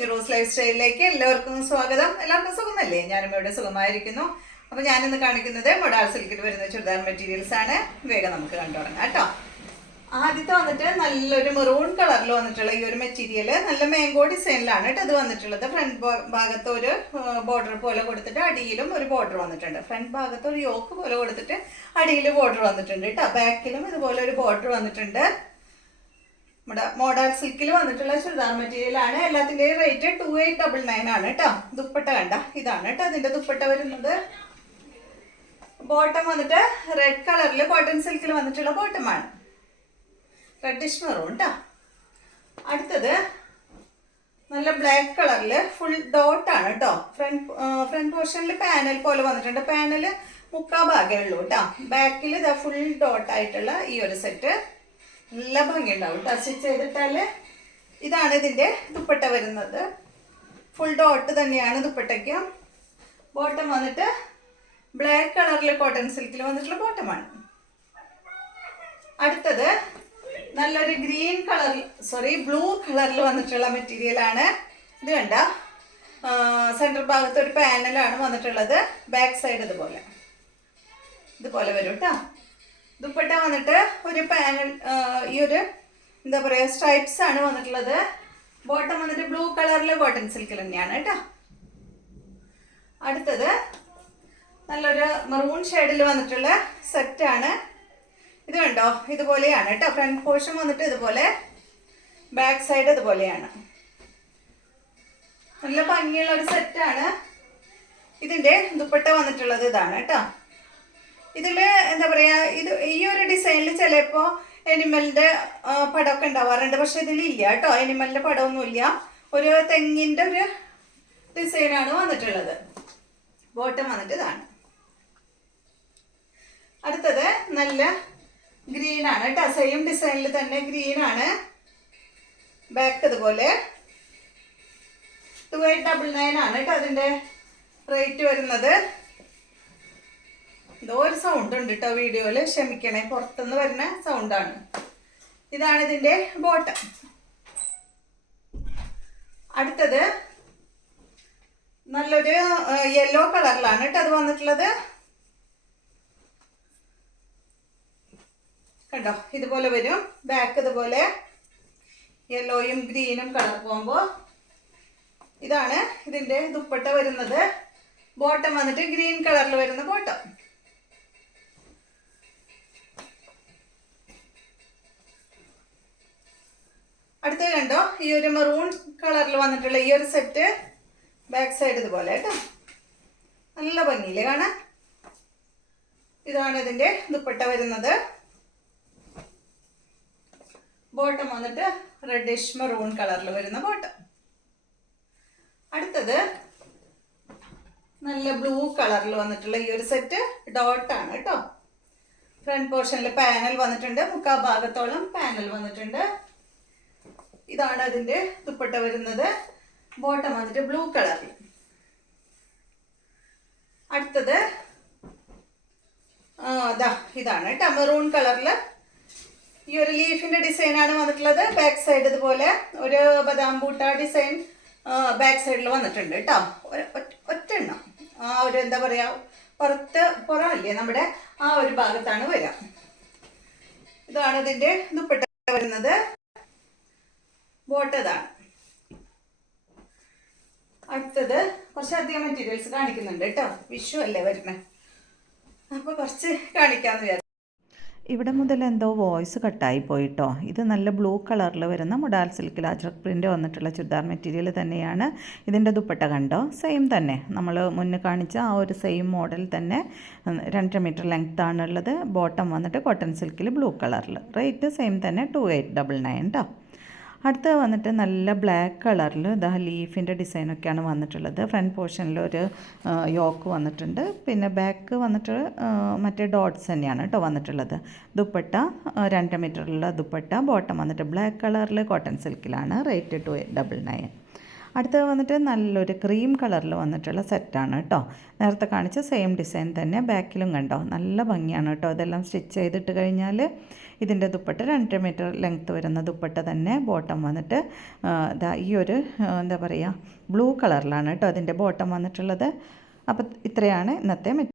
കുഞ്ഞു rose life സ്റ്റൈലിലേക്ക് എല്ലാവർക്കും സ്വാഗതം. എല്ലാവർക്കും സുഖമല്ലേ? ഞാനും ഇവിടെ സുഖമായിരിക്കുന്നു. അപ്പോൾ ഞാനിന്ന് കാണിക്കുന്നത് മൊഡാൾ സിൽക്കിൽ വരുന്ന ചുരിദാർ മെറ്റീരിയൽസ് ആണ്. വേഗം നമുക്ക് കണ്ടു തുടങ്ങാം കേട്ടോ. ആദ്യത്തെ വന്നിട്ട് നല്ലൊരു മെറൂൺ കളറിൽ വന്നിട്ടുള്ള ഈ ഒരു മെറ്റീരിയൽ നല്ല മാംഗോ ഡിസൈനിലാണ് കേട്ടോ ഇത് വന്നിട്ടുള്ളത്. ഫ്രണ്ട് ഭാഗത്ത് ഒരു ബോർഡർ പോലെ കൊടുത്തിട്ട് അടിയിലും ഒരു ബോർഡർ വന്നിട്ടുണ്ട്. ഫ്രണ്ട് ഭാഗത്ത് ഒരു യോക്ക് പോലെ കൊടുത്തിട്ട് അടിയിൽ ബോർഡർ വന്നിട്ടുണ്ട് കേട്ടോ. ബാക്കിലും ഇതുപോലെ ഒരു ബോർഡർ വന്നിട്ടുണ്ട്. നമ്മുടെ മോഡൽ സിൽക്കിൽ വന്നിട്ടുള്ള ചുരിദാർ മെറ്റീരിയൽ ആണ്. എല്ലാത്തിൻ്റെയും റേറ്റ് 2899 ആണ് കേട്ടോ. ദുപ്പട്ട കണ്ട ഇതാണ് കേട്ടോ അതിൻ്റെ ദുപ്പട്ട വരുന്നത്. ബോട്ടം വന്നിട്ട് റെഡ് കളറിൽ കോട്ടൺ സിൽക്കിൽ വന്നിട്ടുള്ള ബോട്ടമാണ്. റെഡിഷ് മെറൂൺ കേട്ടോ. അടുത്തത് നല്ല ബ്ലാക്ക് കളറിൽ ഫുൾ ഡോട്ടാണ് കേട്ടോ. ഫ്രണ്ട് പോർഷനിൽ പാനൽ പോലെ വന്നിട്ടുണ്ട്. പാനൽ മുക്കാ ഭാഗമേ ഉള്ളൂ കേട്ടോ. ബാക്കിൽ ഇതാ ഫുൾ ഡോട്ടായിട്ടുള്ള ഈ ഒരു സെറ്റ് നല്ല ഭംഗിയുണ്ടാവും കേട്ടോ. സ്റ്റിച്ച് ചെയ്തിട്ടാൽ ഇതാണ് ഇതിൻ്റെ ദുപ്പട്ട വരുന്നത്. ഫുൾ ഡോട്ട് തന്നെയാണ് ദുപ്പട്ടയ്ക്ക്. ബോട്ടം വന്നിട്ട് ബ്ലാക്ക് കളറിൽ കോട്ടൺ സിൽക്കിൽ വന്നിട്ടുള്ള ബോട്ടമാണ്. അടുത്തത് നല്ലൊരു ഗ്രീൻ ബ്ലൂ കളറിൽ വന്നിട്ടുള്ള മെറ്റീരിയൽ ആണ്. ഇത് കണ്ട സെൻട്രൽ ഭാഗത്ത് ഒരു പാനലാണ് വന്നിട്ടുള്ളത്. ബാക്ക് സൈഡ് ഇതുപോലെ വരും കേട്ടോ. ദുപ്പട്ട വന്നിട്ട് ഒരു പാനൽ ഈ ഒരു എന്താ പറയുക സ്ട്രൈപ്സ് ആണ് വന്നിട്ടുള്ളത്. ബോട്ടം വന്നിട്ട് ബ്ലൂ കളറിൽ കോട്ടൺ സിൽക്കിൽ തന്നെയാണ് കേട്ടോ. അടുത്തത് നല്ലൊരു മെറൂൺ ഷെയ്ഡിൽ വന്നിട്ടുള്ള സെറ്റാണ്. ഇത് കണ്ടോ ഇതുപോലെയാണ് കേട്ടോ. ഫ്രണ്ട് പോർഷൻ വന്നിട്ട് ഇതുപോലെ, ബാക്ക് സൈഡ് ഇതുപോലെയാണ്. നല്ല ഭംഗിയുള്ള ഒരു സെറ്റാണ്. ഇതിൻ്റെ ദുപ്പട്ട വന്നിട്ടുള്ളത് ഇതാണ് കേട്ടോ. ഇതിൽ എന്താ പറയുക ഈ ഒരു ഡിസൈനിൽ ചിലപ്പോൾ എനിമലിൻ്റെ പടമൊക്കെ ഉണ്ടാവാറുണ്ട്. പക്ഷെ ഇതിലില്ല കേട്ടോ. എനിമലിൻ്റെ പടമൊന്നുമില്ല. ഒരു തെങ്ങിൻ്റെ ഒരു ഡിസൈനാണ് വന്നിട്ടുള്ളത്. ബോട്ടം വന്നിട്ട് ഇതാണ്. അടുത്തത് നല്ല ഗ്രീൻ ആണ് കേട്ടോ. സെയിം ഡിസൈനിൽ തന്നെ ഗ്രീൻ ആണ്. ബാക്ക് ഇതുപോലെ 2899 ആണ് കേട്ടോ അതിൻ്റെ റേറ്റ് വരുന്നത്. എന്തോ ഒരു സൗണ്ട് ഉണ്ട് കേട്ടോ വീഡിയോയിൽ, ക്ഷമിക്കണേ, പുറത്തുനിന്ന് വരുന്ന സൗണ്ടാണ്. ഇതാണ് ഇതിൻ്റെ ബോട്ടം. അടുത്തത് നല്ലൊരു യെല്ലോ കളറിലാണ് കേട്ടോ അത് വന്നിട്ടുള്ളത്. കണ്ടോ ഇതുപോലെ വരും. ബാക്ക് ഇതുപോലെ യെല്ലോയും ഗ്രീനും കളർ പോകുമ്പോൾ ഇതാണ് ഇതിൻ്റെ ദുപ്പട്ട വരുന്നത്. ബോട്ടം വന്നിട്ട് ഗ്രീൻ കളറിൽ വരുന്ന ബോട്ടം. അടുത്തത് കണ്ടോ ഈ ഒരു മെറൂൺ കളറിൽ വന്നിട്ടുള്ള ഈ ഒരു സെറ്റ്. ബാക്ക് സൈഡ് ഇതുപോലെ കേട്ടോ. നല്ല ഭംഗിയില്ലേ കാണാൻ. ഇതാണ് ഇതിൻ്റെ ദുപ്പട്ട വരുന്നത്. ബോട്ടം വന്നിട്ട് റെഡിഷ് മെറൂൺ കളറിൽ വരുന്ന ബോട്ടം. അടുത്തത് നല്ല ബ്ലൂ കളറിൽ വന്നിട്ടുള്ള ഈ ഒരു സെറ്റ് ഡോട്ടാണ് കേട്ടോ. ഫ്രണ്ട് പോർഷനിൽ പാനൽ വന്നിട്ടുണ്ട്. മുക്കാ ഭാഗത്തോളം പാനൽ വന്നിട്ടുണ്ട്. ഇതാണ് അതിൻ്റെ ദുപ്പട്ട വരുന്നത്. ബോട്ടം വന്നിട്ട് ബ്ലൂ കളറിൽ. അടുത്തത് ഇതാണ് കേട്ടോ മെറൂൺ കളറിൽ. ഈ ഒരു ലീഫിൻ്റെ ഡിസൈനാണ് വന്നിട്ടുള്ളത്. ബാക്ക് സൈഡ് ഇതുപോലെ ഒരു ബദാം ബൂട്ട ഡിസൈൻ ബാക്ക് സൈഡിൽ വന്നിട്ടുണ്ട് കേട്ടോ. ഒറ്റെണ്ണം ആ ഒരു എന്താ പറയുക പുറമല്ലേ നമ്മുടെ ആ ഒരു ഭാഗത്താണ് വരിക. ഇതാണ് ഇതിൻ്റെ ദുപ്പട്ട വരുന്നത്. ബോട്ടതാണ്. അടുത്തത് കുറച്ചധികം മെറ്റീരിയൽസ് കാണിക്കുന്നുണ്ട് കേട്ടോ. വിഷു അല്ലേ വരുന്നത്, അപ്പോൾ കുറച്ച് കാണിക്കാമെന്ന് വിചാരിച്ചു. ഇവിടെ മുതൽ എന്തോ വോയിസ് കട്ടായി പോയിട്ടോ. ഇത് നല്ല ബ്ലൂ കളറിൽ വരുന്ന മൊഡാൾ സിൽക്കിൽ അജ്രക് പ്രിൻ്റ് വന്നിട്ടുള്ള ചുരിദാർ മെറ്റീരിയൽ തന്നെയാണ്. ഇതിൻ്റെ ദുപ്പട്ട കണ്ടോ സെയിം തന്നെ. നമ്മൾ മുന്നേ കാണിച്ച ആ ഒരു സെയിം മോഡൽ തന്നെ 2 മീറ്റർ ലെങ്ത് ആണുള്ളത്. ബോട്ടം വന്നിട്ട് കോട്ടൺ സിൽക്കിൽ ബ്ലൂ കളറിൽ. റേറ്റ് സെയിം തന്നെ 2899 കേട്ടോ. അടുത്ത് വന്നിട്ട് നല്ല ബ്ലാക്ക് കളറിൽ ലീഫിൻ്റെ ഡിസൈനൊക്കെയാണ് വന്നിട്ടുള്ളത്. ഫ്രണ്ട് പോർഷനിൽ ഒരു യോക്ക് വന്നിട്ടുണ്ട്. പിന്നെ ബാക്ക് വന്നിട്ട് മറ്റേ ഡോട്ട്സ് തന്നെയാണ് കേട്ടോ വന്നിട്ടുള്ളത്. ദുപ്പട്ട 2 മീറ്ററുള്ള ദുപ്പട്ട. ബോട്ടം വന്നിട്ട് ബ്ലാക്ക് കളറിൽ കോട്ടൺ സിൽക്കിലാണ്. റേറ്റ് 2899. അടുത്തത് വന്നിട്ട് നല്ലൊരു ക്രീം കളറിൽ വന്നിട്ടുള്ള സെറ്റാണ് കേട്ടോ. നേരത്തെ കാണിച്ച സെയിം ഡിസൈൻ തന്നെ ബാക്കിലും കണ്ടോ, നല്ല ഭംഗിയാണ് കേട്ടോ. ഇതെല്ലാം സ്റ്റിച്ച് ചെയ്തിട്ട് കഴിഞ്ഞാൽ ഇതിൻ്റെ ദുപ്പട്ട 2 മീറ്റർ ലെങ്ത്ത് വരുന്ന ദുപ്പട്ട തന്നെ. ബോട്ടം വന്നിട്ട് ഈ ഒരു എന്താ പറയുക ബ്ലൂ കളറിലാണ് കേട്ടോ അതിൻ്റെ ബോട്ടം വന്നിട്ടുള്ളത്. അപ്പോൾ ഇത്രയാണ് ഇന്നത്തെ